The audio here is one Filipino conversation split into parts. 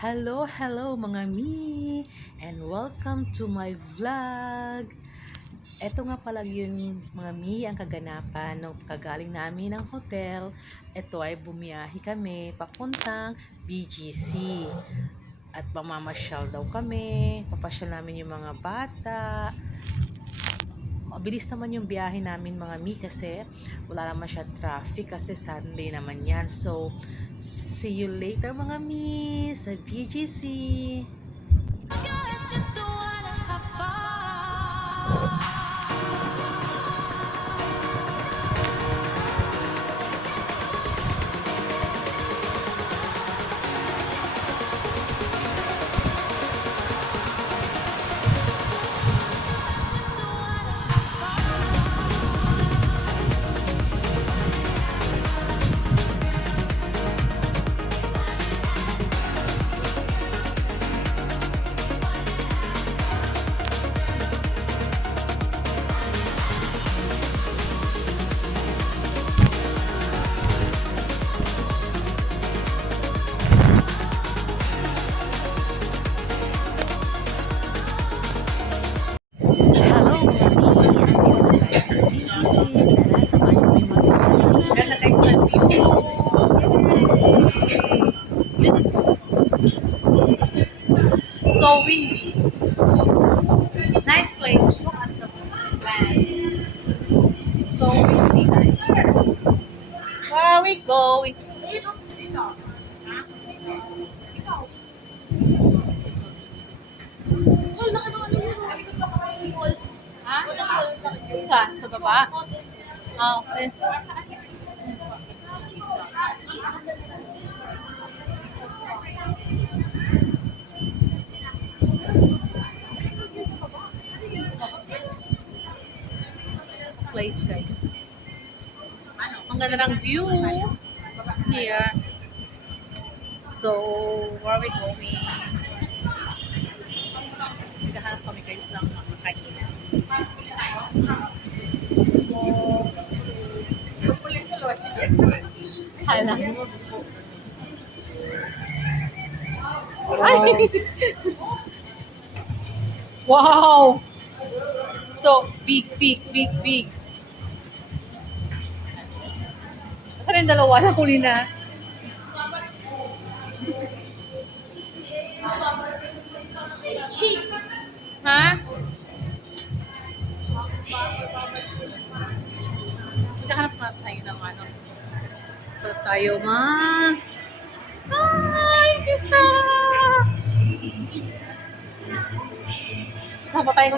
Hello, hello mga mi! And welcome to my vlog! Ito nga pala yun mga mi, ang kaganapan ng kagaling namin ng hotel. Ito ay bumiyahe kami papuntang BGC. At mamamasyal daw kami, papasyal namin yung mga bata. Mabilis naman yung biyahe namin mga mi kasi wala naman siya traffic kasi Sunday naman yan. So, see you later mga mi sa BGC. Hello mga mi! Andito na tayo sa BGC. Tara, samahan kami maglakad-lakad. Ganda guys ng view. So windy. Nice place. Look at the plants. So windy guys. Where are we going? Dito. Dito. Ha? Dito. Oh, laki ng ano yun. Ha? Saan? Sa baba? Ah, okay. Place guys. Ang ganda ng view here. So, where are we going? Naghahanap kami guys ng makakainan. Hala. Ay! Wow! So, big, big, big, big. Saan yung dalawa? Nakuli na. Ha? Naghahanap na tayo ng ano. So, tayo Hi, sister! Napatay ko.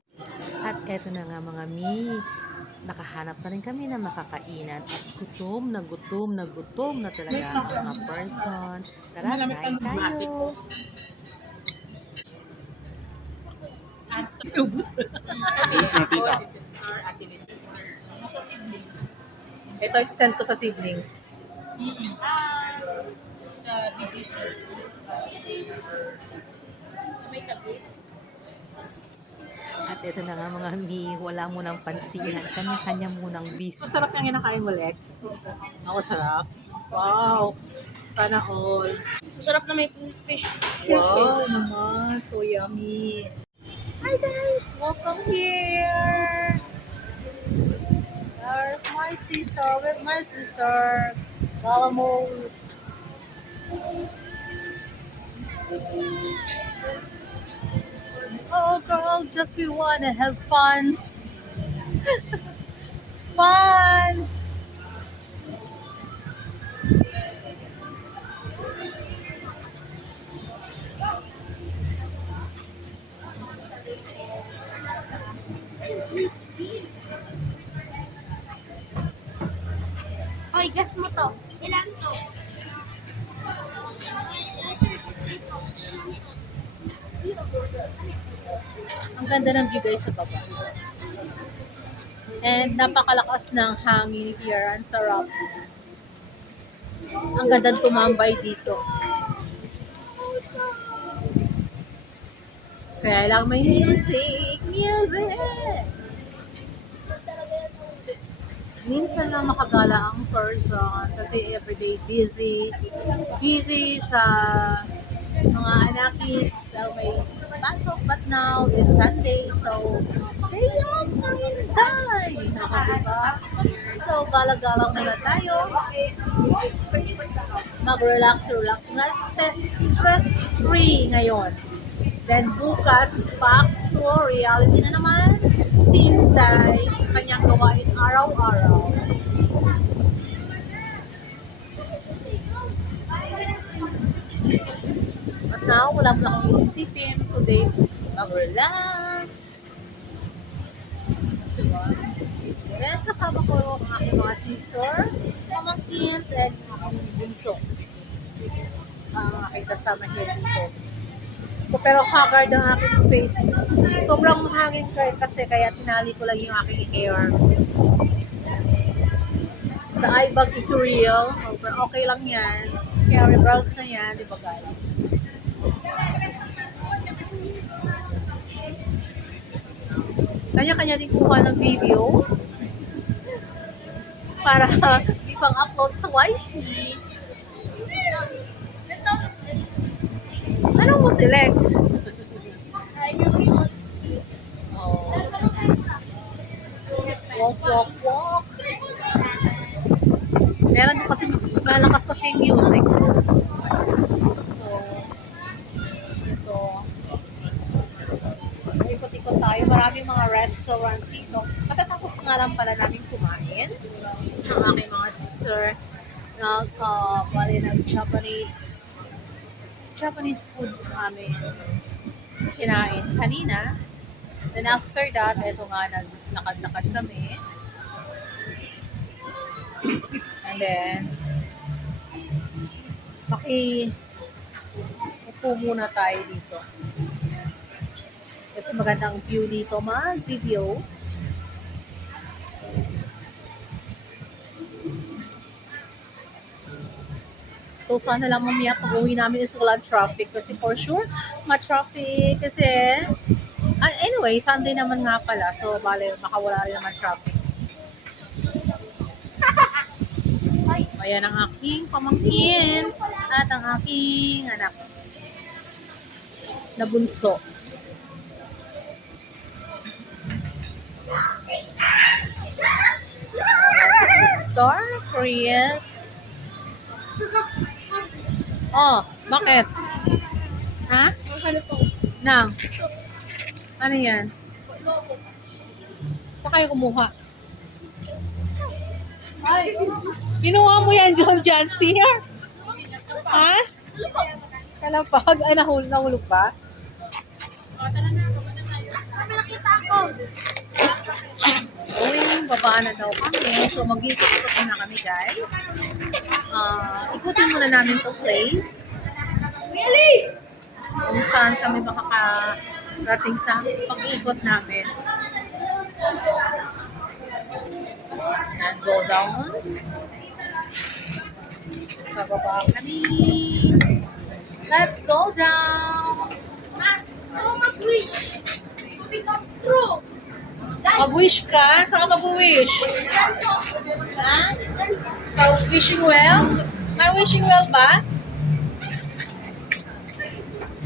At eto na nga mga mi, nakahanap na rin kami ng makakainan at gutom na talaga ang mga person. Tara, kain tayo! Ubus na. Ubus na, tita. Nasa siblings. Ito yung send ko sa siblings. BGC. May taglit. At eto na nga mga mi, wala munang pansinan, kanya-kanya munang bis. Masarap yung kinakain mo, Lex. Ako, sarap. Wow. Sana all. Masarap na may fish. Wow naman. So yummy. Hi guys! Welcome here! There's my sister with my sister. Galamo. Oh girl, just we wanna have fun. Fun! Hoy, guess mo to. Ilan to? Ang ganda ng view guys sa baba. And napakalakas ng hangin here. Ang sarap. Ang ganda tumambay dito. Kaya lang may music. Music! Minsan lang makagala ang person kasi everyday busy sa mga anakis, may pasok, but now is Sunday, so day off ng Inday. Diba? So, gala-gala muna tayo. Mag-relax. Stress-free ngayon. Then, bukas, back to reality na naman. Si Inday, kanyang gawain araw-araw. But now, wala mo na akong isipin today. Mag-relax. Diba? Then, kasama ko ang aking mga sister, pamangkins, and ang bunso. Ang aking kasama here dito. So, pero haggard ang aking face. Sobrang hangin kasi kaya tinali ko lang yung aking hair. The eye bag is real. Okay lang yan. Kaya reverse na yan, di ba guys? Kanya-kanya din kuha ng video para ipang-upload sa YT. Ano mo si Lex? Oh. Walk. Meron din kasi malakas kasi yung music. So, ito. Ikot-ikot tayo. Maraming mga restaurant dito. Katatapos nga lang pala namin kumain. Ang aking mga sister bali Japanese food namin kinain kanina. Then after that, ito nga, naglakad-lakad kami. And then, upo muna tayo dito. Kasi magandang view dito, mag-video. So, sana lang mamaya pag-uwi namin is walang traffic. Kasi for sure, ma-traffic. Kasi, anyway, Sunday naman nga pala. So, bale, makawala rin naman traffic. Ayan ang aking pamangkin at ang aking anak na bunso. Sister, Chris. Oh, bakit? Ha? Nang? Ano yan? Saan kayo kumuha? Kinuha mo yan, John Sear? Ha? Kalapag? Ay, nahulog ba? Baba na daw kami. So, mag-ikot-ikot na kami, guys. Ikutin muna namin itong place. Kung saan kami makakarating sa pag-ikot namin. And go down. Sa baba kami. Let's go down. Mag-wish ka? Saan ka mag-wish? Ha? Sa wishing well? May wishing well ba?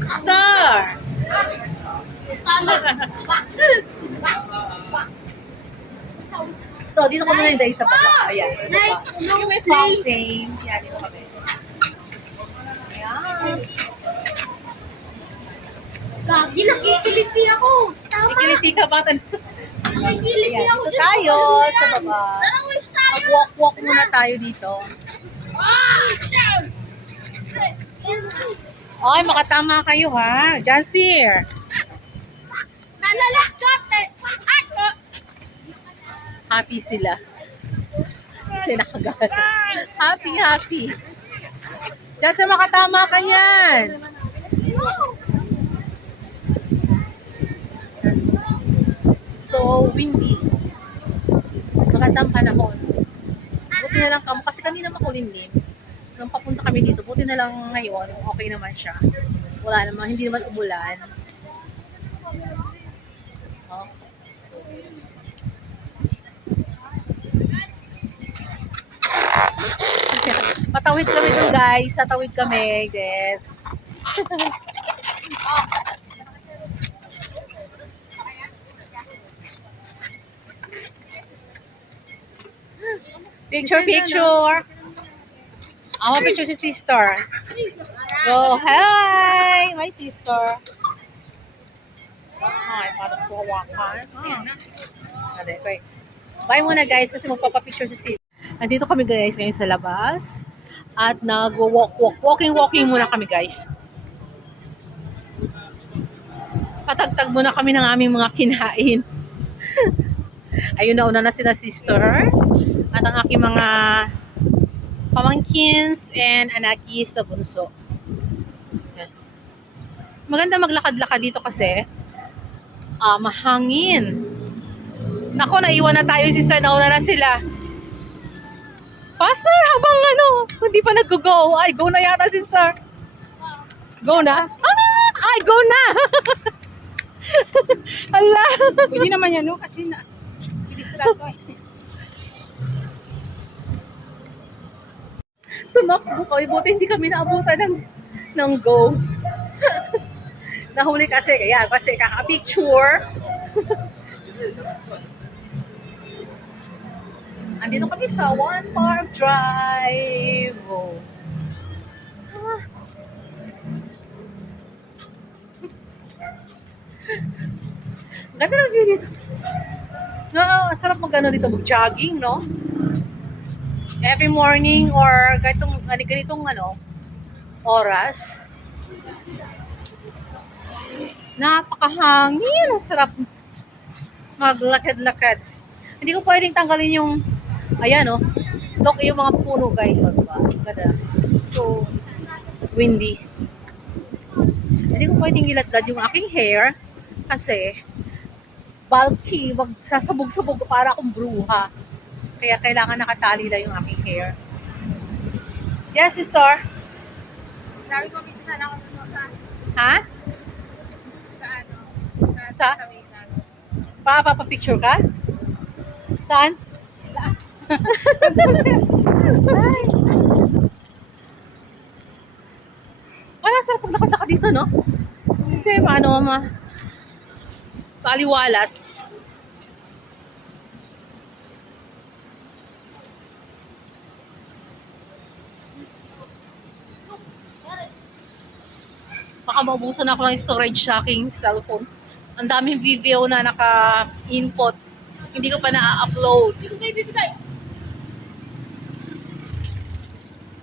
Star! So, dito kami na sa baba. Ayan, sa baba. Yung may fountain. Yan, dito kami. Ayan. Gagi, nakikiliti ako. Tama. Nakikiliti ka ba? Nakikiliti Ayan, ako. dito tayo sa baba. Tara, wish tayo. Mag-walk-walk muna tayo dito. Okay, makatama kayo ha. Jansir. Nalalakot eh. Happy sila. Kasi nakagal. Happy. Jansir, makatama ka yan. So, windy. Magandang panahon. Buti na lang kamo. Kasi kanina makulimlim. Nung papunta kami dito, buti na lang ngayon, okay naman siya. Wala naman, hindi naman umulan. Okay. Patawid kami dun guys. Tatawid kami. Then, Picture, picture. Ako picture si sister. Go, hi! My sister. Ay, parang kawakan. Okay. Bye muna guys kasi magpapapicture si sister. Nandito kami guys ngayon sa labas. At walking muna kami guys. Patagtag muna kami ng aming mga kinain. Ayun, nauna na sila sister. At ang aking mga pamangkins and anakis na bunso. Yan. Maganda maglakad-lakad dito kasi mahangin. Nako, naiwan na tayo sister, nauna na sila. Faster habang hindi pa nag-go. Ay, go na yata sister. Go na? Ay, go na! Hala! Pwede naman yan, no? Kasi na, distract ko eh. Tumakbo kami. Buti hindi kami naabutan ng go. Nahuli kasi. Kaya kasi kaka-picture. Andito kami sa One Park Drive. Oh. Ah. Ganda ng view dito. Sarap mag-ano dito, mag-jogging, no? Every morning or ganitong oras. Napakahangin. Ang sarap maglakad-lakad. Hindi ko pwedeng tanggalin yung yung mga puno guys. O, diba? Ganda. So, windy. Hindi ko pwedeng iladlad yung aking hair kasi bulky, magsasabog-sabog para akong bruha. Kaya kailangan nakatali lang yung aking hair. Yes, sister? Sabi ko, minsan na ako Ha? sa Sa? Papapicture ka? Saan? Wala, sarap paglakad-lakad dito, no? Kasi paliwalas. Baka maubusan ako ng storage sa aking cellphone. Ang daming video na naka-input. Hindi ko pa na-upload. Bibigay, bibigay!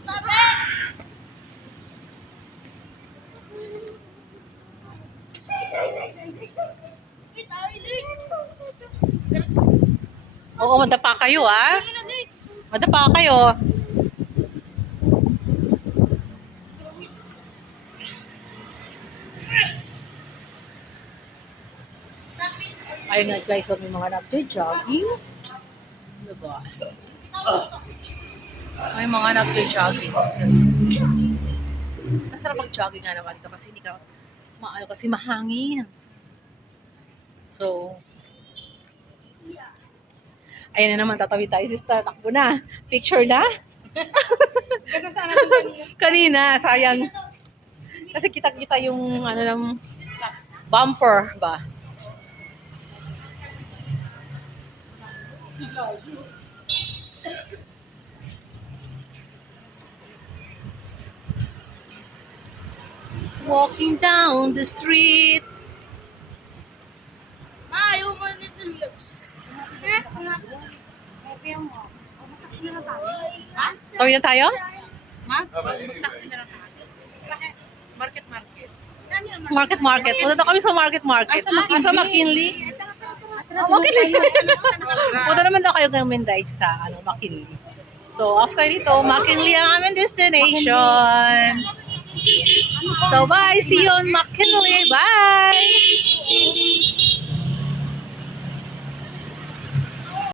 Stop it! Oo, madapa kayo, ah. Madapa kayo. Ayun nga guys, may mga nagjo-jogging. Diba? May mga nagjo-jogging. Masarap mag-jogging nga naman ito kasi hindi ka kasi mahangin. So, ayan na naman, tatawid tayo sister. Takbo na. Picture na. Ganda sana ito Kanina, sayang. Kasi kita-kita yung ng bumper ba? Walking down the street. Ma, ayaw mo nito looks. Ha? Tawid na tayo? Ma? Mag-taxi na lang tayo. Market. Market. Punta na kami sa market. Sa McKinley. McKinley. Punta naman daw kayo ng Menday sa McKinley. So, after dito, McKinley ang aming destination. So, bye! See you on McKinley! Bye!